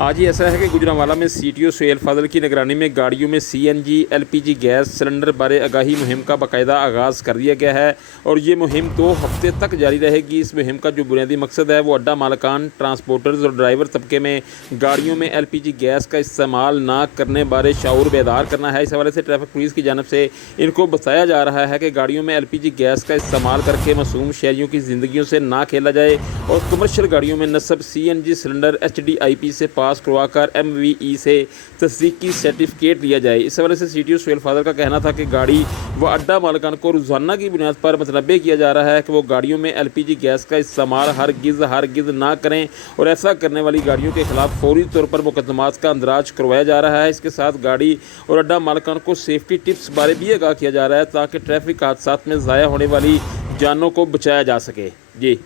आज ही ऐसा है कि गुजरांवाला में सीटीओ सुहेल फाजल की निगरानी में गाड़ियों में सीएनजी एलपीजी गैस सिलेंडर बारे आगाही मुहिम का बाकायदा आगाज़ कर दिया गया है और ये मुहिम 2 हफ्ते तक जारी रहेगी। इस मुहिम का जो बुनियादी मकसद है वो अड्डा मालकान, ट्रांसपोर्टर्स और ड्राइवर तबके में गाड़ियों में एलपीजी गैस का इस्तेमाल ना करने बारे शऊर बेदार करना है। इस हवाले से ट्रैफिक पुलिस की जानब से इनको बताया जा रहा है कि गाड़ियों में एलपीजी गैस का इस्तेमाल करके मासूम शहरियों की ज़िंदगियों से ना खेला जाए और कमर्शियल गाड़ियों में नस्ब सीएनजी सिलेंडर HDIP से पास करवाकर MVE से तस्दीकी सर्टिफिकेट लिया जाए। इस हवाले से सीटीओ सुहेल फाजल का कहना था कि गाड़ी व अड्डा मालकान को रोज़ाना की बुनियाद पर मतनबे किया जा रहा है कि वो गाड़ियों में LPG गैस का इस्तेमाल हरगिज़ ना करें और ऐसा करने वाली गाड़ियों के खिलाफ फौरी तौर पर मुकदमात का अंदराज करवाया जा रहा है। इसके साथ गाड़ी और अड्डा मालकान को सेफ्टी टिप्स बारे भी आगाह किया जा रहा है ताकि ट्रैफिक हादसात में ज़ाया होने वाली जानों को बचाया जा सके। जी।